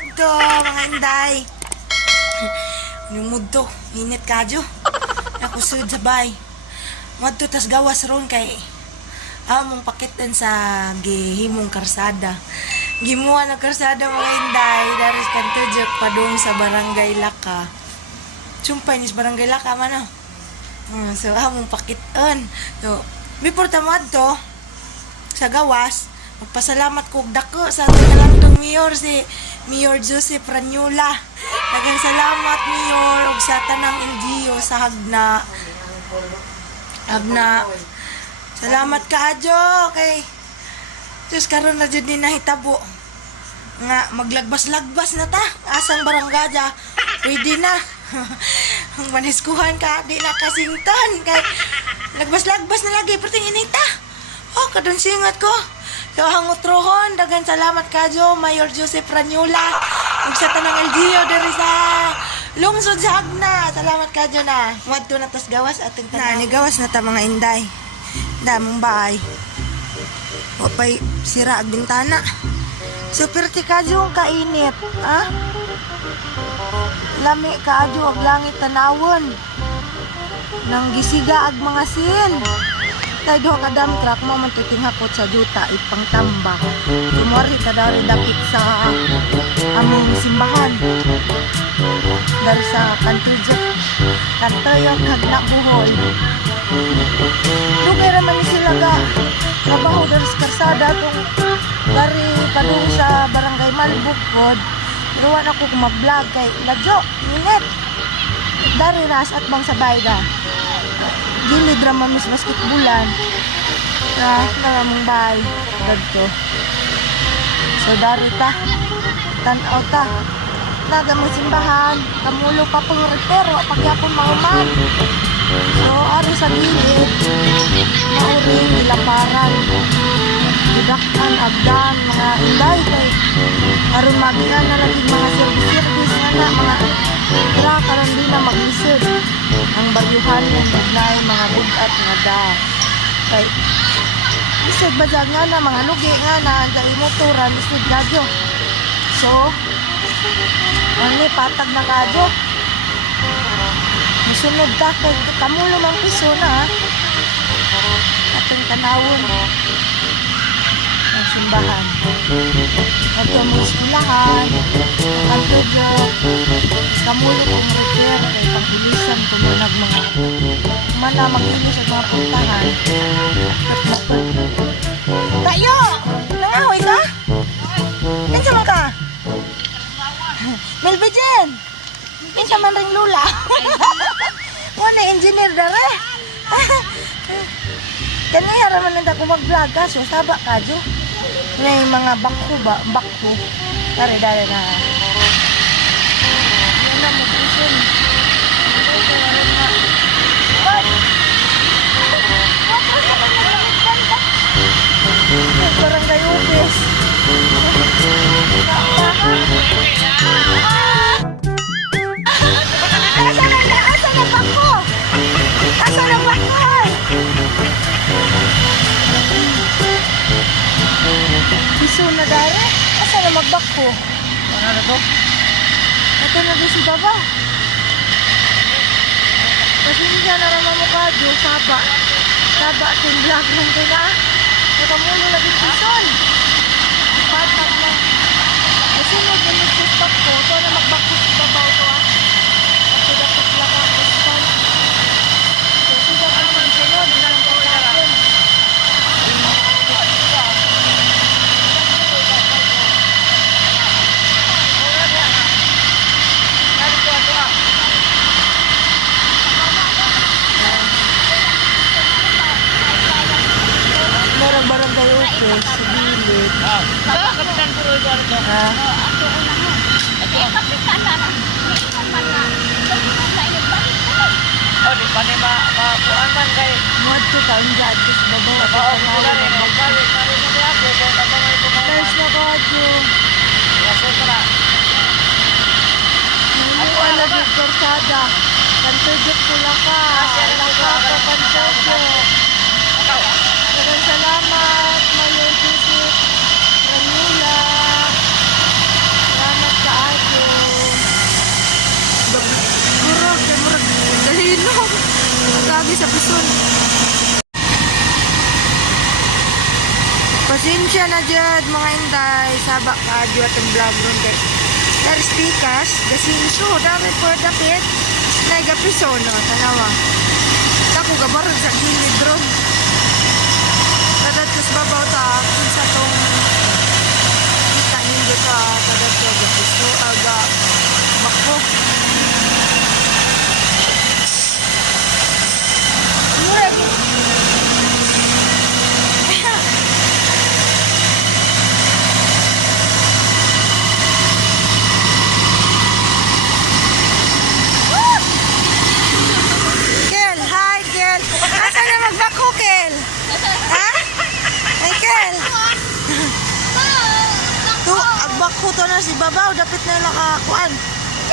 mudto, mga inday. Yung mudto, init kadyo. Ako sud sa bay. Mudto tas gawas ron kay among pakitan sa gihimong karsada. Gimuha na karsada mga inday, daris kanto jok padung sa Barangay Laka. Sumpay ni sa Barangay Laka man. So among pakiton. So before tamad to sa gawas, magpasalamat ko dako sa talandong mayor si Mayor Joseph Ranyola. Daghang salamat Mayor ug sa tanang LGU sa Hagna. Salamat kaadyo kay Diyos karon na jud ni nahitabo nga maglagbas-lagbas na ta asang barangay pwede na. Ang maniskuhan ka di na kasington kay lagbas-lagbas na lagi perting inita. Oh kadon singat ko. So hangot rohon daghang salamat kadyo Mayor Joseph Ranyola ug sa tanang LGU diri sa lungsod sa Hagna. Salamat kadyo na. Wadto na tas gawas ating tanaw. Ni gawas na ta mga inday. Damong bahay. Wapay sira ang bintana. Super ti kadyo kainit, ha? Lami kadyo ag langit tanawon. Nang gisiga ag mga sin. Tay duha ka dump truck mo man titinghapot sa juta ipang tambak. Sumari ta dari dapit sa among simbahan. Dahil sa kanto yung Hagna Buhol. Lugay raman ni sila ka trabaho dari sa karsada kung dari padung sa Barangay Malbukod. Ruwan ako kung mag-vlog kay Ladyo, minit. Dari ras at bang sabay ka. Gilid raman mis basketbulan. Naramong bahay. Dagto. So dari ta. Tanaw ta. Nagamang simbahan. Kamulo pa pong repero. Pagyapon mauman. So ari sa gilid. Mauring nilaparan. Didaktan, agdan, mga inday kay karon magian na lagi mga service nga na mga kira karon di na maglisod ang bagyuhan ng bugnay mga bugat nga da kay lisod ba nga na mga lugi nga na dahil motoran lisod kadyo so ani patag na kadyo musunod ta kay kamulo mang piso na atong tanawon simbahan. At yung eskwelahan, kantudo, kamulo kong repair, kay pagbilisan kung mga mana mag-ilis at mga puntahan. Tayo! Nangahoy ka? Pinsa man ka? Melvijen! Pinsa man ring lula? Wala engineer dare? Kaniya raman nanda ko mag-vlog ka, so saba ka jo. May mga bakho ba? Bakho. Dari-dari na. Yan na, mag-isin. Barangay Upis. Asa na bakho? Asa na bakho? Piso na dara? Asa na magbakho? Ano na to? Ito na doon si Baba. Kasi hindi na naman mo ka, Diyo, saba. Saba at yung vlog rin ko na. Nakamulo na din pison. Patag na. Kasi nag-tiktok ko. Ito na magbakho si Baba ito ah. Kasi dapat lang ako pison. Kasi dapat magsunod. Bilang ko natin. Barangay Upis, sa gilid. Kapitan po ito ano to? Ha? Kapitan na. Oh, di pa ni mapuan man kay. Muad ko ka, ang jadis, babawa ka Oo, pa sila rin. Magbalik na rin yung ako. Kung na may pumawa. Guys, na ka, Diyo. Yaso ko na. Nainuan na dito, Korsada. Kantudyo pula ka. Laka ka, kantudyo. Maraming salamat, Mayor Joseph Ranyola. Salamat ka sa bison. Pasensya na dyan mga inday. Sabak ka dyan atong vlog ron kay. Dari speakers, gasinso, dari po dapit. Naigapiso no, tanawa. Ako gabarog sa gilid ron. Tadat kas babaw ta, kung sa tong kita nindo sa tadat ka gapiso, aga bakbo. Murag. Kel, hi Kel. Asa na magbako Kel? Ha? Hi Kel. Tu, agbako to na si Babaw, dapit na nakakuan.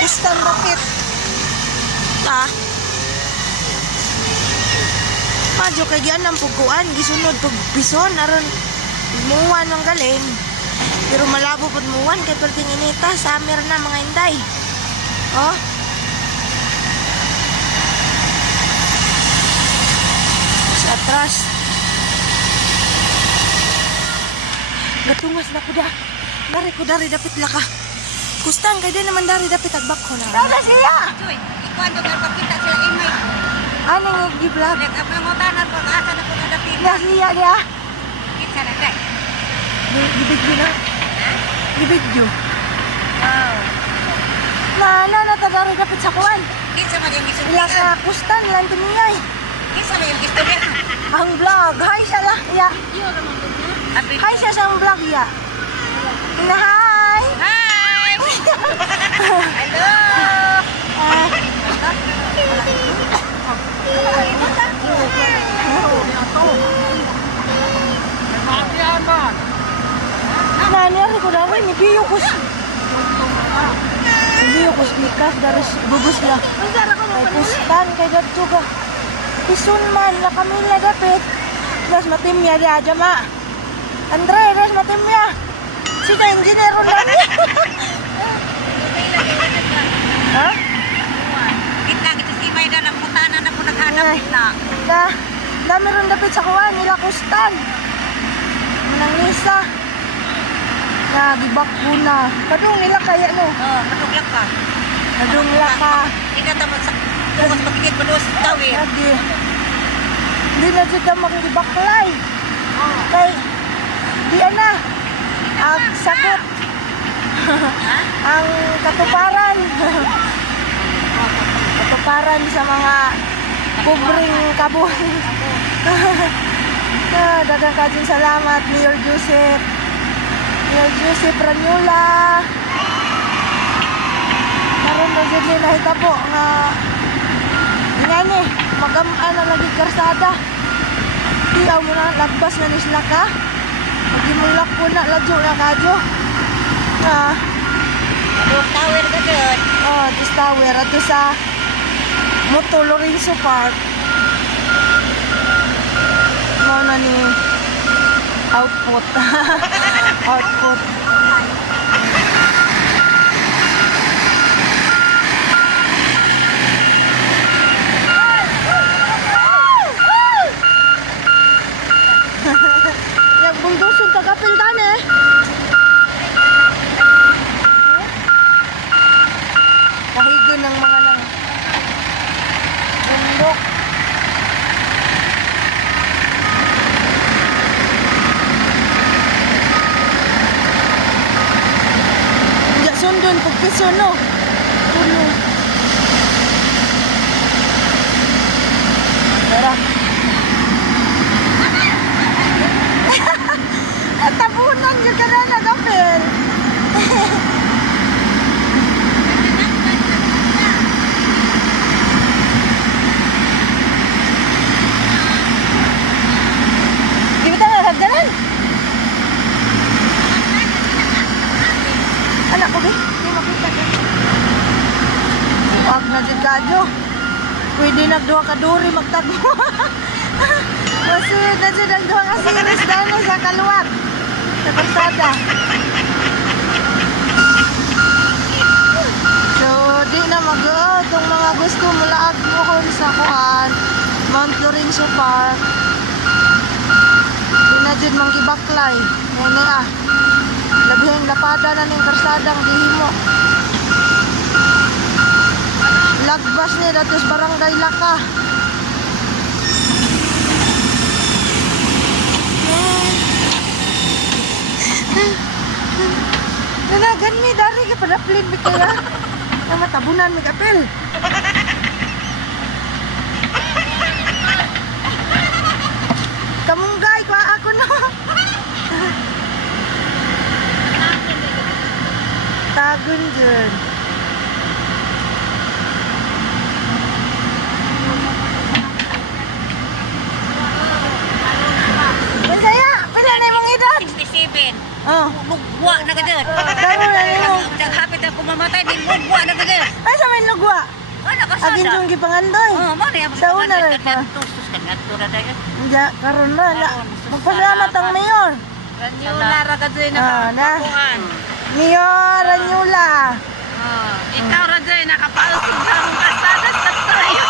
Kustan dapit. Ta. Madyo kay gian ang puguan, gisunod pag bison aron muwan ng galing. Pero malabo pud muwan kay perting inita, summer na mga inday. Oh. Sa atras. Gatungas na ko da. Dari ko dari dapit laka. Kustan kay di naman dari dapit agbak ko na. Dada siya. Joy, ikaw ano nga pakita sila imay. Ano nga gi-vlog? Nag-apangotanan ko asa na ko nadapit. Na siya niya. Kita na day. Gibigyo na. Gibigyo. Wow. Na tagari dapit sa kuwan. Kinsa man yung Ila gisuntian. sa kustan lang tiniyay. Kinsa man yung istorya. Ang vlog. Hi siya lah. Ya. Hi siya sa vlog ya. Na hi. Hi! Hello! Nani ari ko daw ni biyo ko. Biyo ko speakers dari bubus na. Kay kustan kay gadto ka. Isun man la kamila dapit. Das matimya di aja ma. Andre, das matimya. Sita engineer ulan. Ha? Kita kita si May na lang putanan na po naghanap na. Na, dami ron dapit sa kuwan nila kustan. Manangisa. Na gibak na. Kadung nila kaya no. Oh, matuglak ka. Kadung la ka. Kita tamad sa bukas magkikit pa doon sa tawid. Lagi. Hindi na dito mag-ibaklay. Oh. Kay, di na. Ang sagot. Ang katuparan. Katuparan sa mga kubring kabuhi. Dagang kajing salamat, Mayor Joseph. Mayor Joseph Ranyola. Karon na dyan nila hitabo nga nga ni, magamaan na lagi karsada. Tiyaw mo na, lagbas na ni sila ka. Magimulak po na, ladyo na kadyo. Doon tower ka doon. Oh, this tower. Ato sa Moto Lorenzo Park. Mo na ni output. Output. Yang bundusun tagapil dan eh. Kahigo ng mga nang bundok. Hindi sundon pagkiso no. Tulo. Tara. At tabunan yung ka na nagapil. Di ba tayo nagdalan? Anak ko, Bi. Di makita ka. Huwag na dyan kadyo. Pwede nagduha ka duri magtagmo. Masunod na dyan nagduha ka series dahil sa kaluwag. Sa kalsada. So, di na mag-o. Itong mga gusto mulaag mo ko sa kuhan. Mount Lorenzo Park. Dinadjud mang gibaklay. Ngene labihang lapada na ning karsadang gihimo. Lagbas ni datos barangay Laka. Nanagan mi dari ka padaplin mi kaya. Ang matabunan mi kapil. Kamunggay ko ako na. Tagun dyan. Bantaya, pila na yung edad? 67. Oh. Lugwa na ka dyan. Karo na nimo. Naghapit ako mamatay, di lugwa na ka dyan. Ay sa may lugwa. Ano ka sada? Agin yung gipangandoy. Mari, Sa una rin pa. Tustos ka nga, tura na yun. Diya, karon na. Magpasalamat ang mayor. Ranyula ra ka dyan Ah, na. nakakuan. Mayor Ranyula. Ikaw ra dyan nakapaalsig sa akong kasada sa tayo.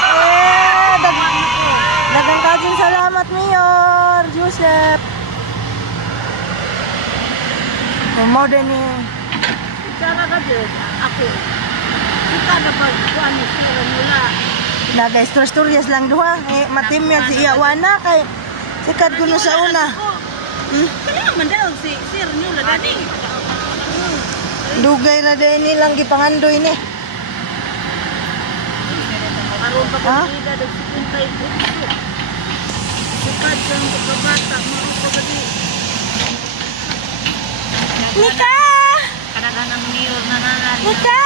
Dagang kajing salamat, Mayor Joseph. Mo din ni. Cara ka dyan, ako. Kita na pagkuan ni si Ranyula. Nagay stories lang duha. Matim yan si Iyawana kay sikat kuno sa una. Kaya man daw si Ranyula dati. Dugay na din nilang gipangandoy ni. Karoon pa Ha? kong ida, nagsipuntay ito. Sukad kang pagkabata, mga pagkadi. Nika! Kanaga ng mirror na nanan. Nika!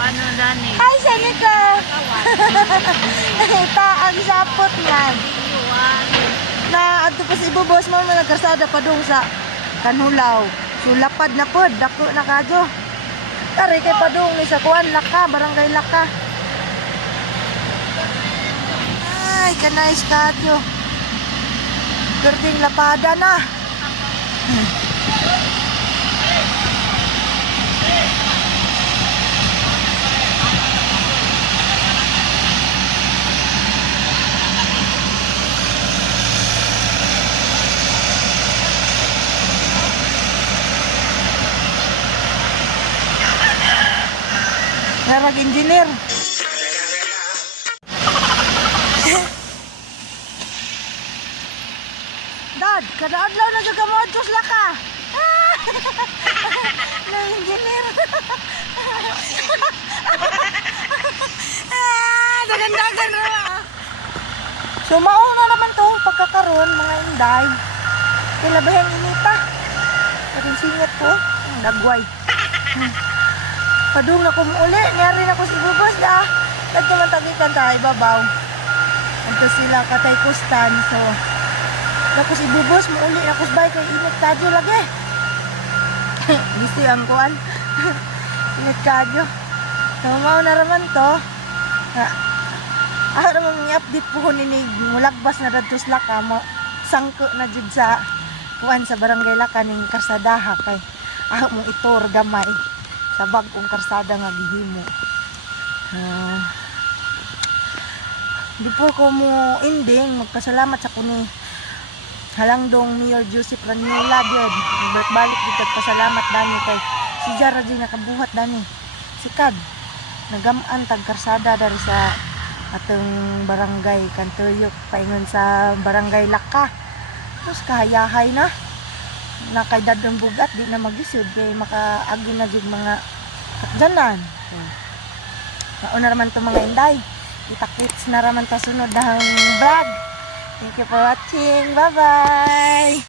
Ano dani? Ay, sa Nika! Taag sapot yan. Na adto pa si ibubos mo na nagkarsada pa dong sa Kanulaw. Sulapad na pod, dako na kadyo. Kari kay padung ni sa kuan Laka, barangay Laka. Ay, kanais kadyo. Gerding lapada na. Narag engineer. Dad, kada adlaw na sa kamodtos Laka. Na engineer. Dagan-dagan ra. So mauna naman to pagkakaroon mga inday. Kilabahang inita. Karon singit ko, nagway. Padung na kumuli, niyari na ko si Bubos da. Nagtumantagikan tayo babaw. Ito sila katay kustan. So, ako si Bubos, mauli na kusbay kay init kadyo lagi. Bisi ang kuan. Init kadyo. So, mauna naman to. Ako naman i-update po ko ninig. Mulagbas na datos Laka. Sangko na jud sa kuan sa barangay Laka ning karsadaha kay ako mong itor gamay. Sa bagong karsada nga gihimo. Before ko mo ending, magpasalamat sa kuni Halangdong Mayor Joseph Ranyula gyud. Balik dito pasalamat dani kay si Jara di nakabuhat dani. Sikad nagamaan tag karsada dari sa atong barangay Kantuyok paingon sa barangay Laka. Tapos kahayahay na. Nakaedad ng bugat, di na magisod kay makaagi na jud mga sakjanan. Nauna naman to mga inday. Itakits na raman ta sunod ang vlog. Thank you for watching. Bye-bye!